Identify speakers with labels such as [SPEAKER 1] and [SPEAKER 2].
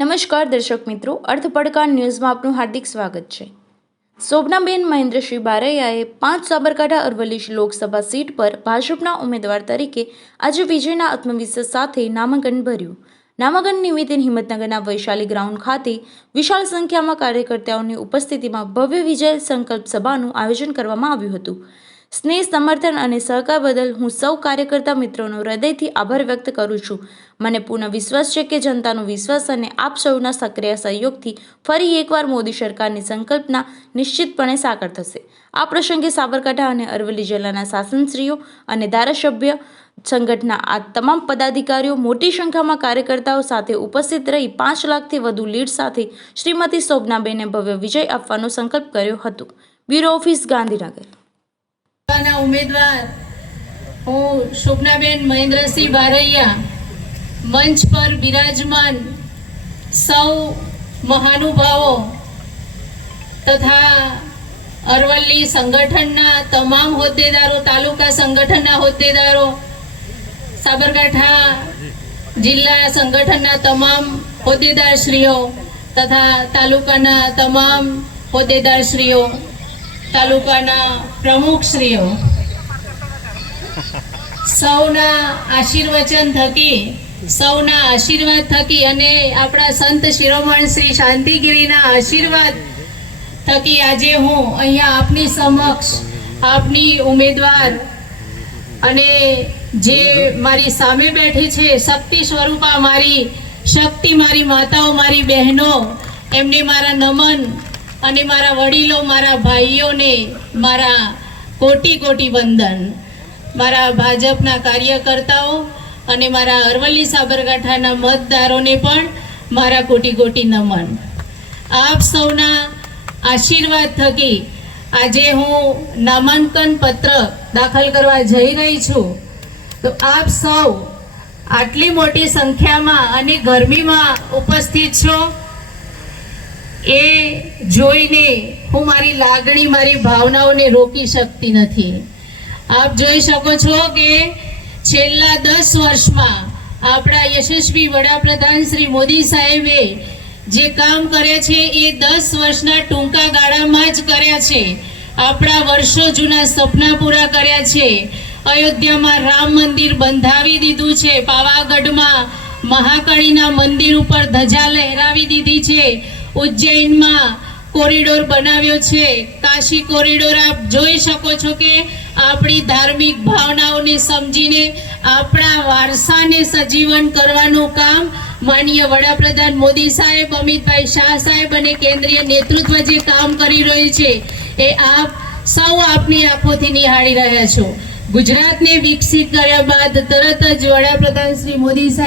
[SPEAKER 1] નમસ્કાર દર્શક મિત્રો, અર્થ પડકાર ન્યૂઝમાં આપનું હાર્દિક સ્વાગત છે. શોભનાબેન મહેન્દ્રસિંહ બારૈયાએ પાંચ સાબરકાંઠા અરવલ્લી લોકસભા સીટ પર ભાજપના ઉમેદવાર તરીકે આજે વિજયના આત્મવિશ્વાસ સાથે નામાંકન ભર્યું. નામાંકન નિમિત્તે હિંમતનગરના વૈશાલી ગ્રાઉન્ડ ખાતે વિશાળ સંખ્યામાં કાર્યકર્તાઓની ઉપસ્થિતિમાં ભવ્ય વિજય સંકલ્પ સભાનું આયોજન કરવામાં આવ્યું હતું. સ્નેહ, સમર્થન અને સહકાર બદલ હું સૌ કાર્યકર્તા મિત્રોનો હૃદયથી આભાર વ્યક્ત કરું છું. મને પૂર્ણ વિશ્વાસ છે કે જનતાનો વિશ્વાસ અને આપ સૌના સક્રિય સહયોગથી ફરી એકવાર મોદી સરકારની સંકલ્પના નિશ્ચિતપણે સાકાર થશે. આ પ્રસંગે સાબરકાંઠા અને અરવલ્લી જિલ્લાના શાસનશ્રીઓ અને ધારાસભ્ય સંગઠના આ તમામ પદાધિકારીઓ મોટી સંખ્યામાં કાર્યકર્તાઓ સાથે ઉપસ્થિત રહી પાંચ લાખથી વધુ લીડ સાથે શ્રીમતી શોભનાબેને ભવ્ય વિજય આપવાનો સંકલ્પ કર્યો હતો. Bureau office Gandhinagar.
[SPEAKER 2] ઉમેદવાર હું શોભનાબેન મહેન્દ્રસિંહ બારૈયા, મંચ પર બિરાજમાન સૌ મહાનુભાવો તથા અરવલ્લી સંગઠનના તમામ હોદ્દેદારો, તાલુકા સંગઠનના હોદ્દેદારો, સાબરકાંઠા જિલ્લા સંગઠનના તમામ હોદ્દેદારશ્રીઓ તથા તાલુકાના તમામ હોદ્દેદારશ્રીઓ તાલુકાના પ્રમુખશ્રીઓ, સૌના આશીર્વચન થકી, સૌના આશીર્વાદ થકી અને આપણા સંત શિરોમણ શ્રી શાંતિગીરીના આશીર્વાદ થકી આજે હું અહીંયા આપની સમક્ષ આપની ઉમેદવાર અને જે મારી સામે બેઠી છે, શક્તિ સ્વરૂપા મારી, શક્તિ મારી માતાઓ, મારી બહેનો, એમને મારા નમન અને મારા વડીલો, મારા ભાઈઓને મારા કોટી કોટી વંદન. મારા ભાજપના કાર્યકર્તાઓ અને મારા અરવલ્લી સાબરકાંઠાના મતદારોને પણ મારા કોટી કોટી નમન. આપ સૌના આશીર્વાદ થકી આજે હું નામાંકન પત્ર દાખલ કરવા જઈ રહી છું. તો આપ સૌ આટલી મોટી સંખ્યામાં અને ગરમીમાં ઉપસ્થિત છો. એ જોઈને હું મારી લાગણી, મારી ભાવનાઓને રોકી શકતી નથી. આપ જોઈ શકો છો કે છેલ્લા દસ વર્ષમાં આપણા યશસ્વી વડાપ્રધાન શ્રી મોદી સાહેબે જે કામ કરે છે એ દસ વર્ષના ટૂંકા ગાળામાં જ કર્યા છે. આપણા વર્ષો જૂના સપના પૂરા કર્યા છે. અયોધ્યામાં રામ મંદિર બંધાવી દીધું છે. પાવાગઢમાં મહાકાળીના મંદિર ઉપર ધજા લહેરાવી દીધી છે. ઉજ્જૈનમાં કોરિડોર બનાવ્યો છે. કાશી કોરિડોર આપ જોઈ શકો છો કે આપણી ધાર્મિક ભાવનાઓને સમજીને આપણા વારસાને સજીવન કરવાનું કામ માનનીય વડાપ્રધાન મોદી સાહેબ, અમિતભાઈ શાહ સાહેબ અને કેન્દ્રીય નેતૃત્વ જે કામ કરી રહ્યું છે એ આપ સૌ આપની આંખોથી નિહાળી રહ્યા છો. ગુજરાતને વિકસિત કર્યા બાદ તરત જ વડાપ્રધાન શ્રી મોદી સાહેબ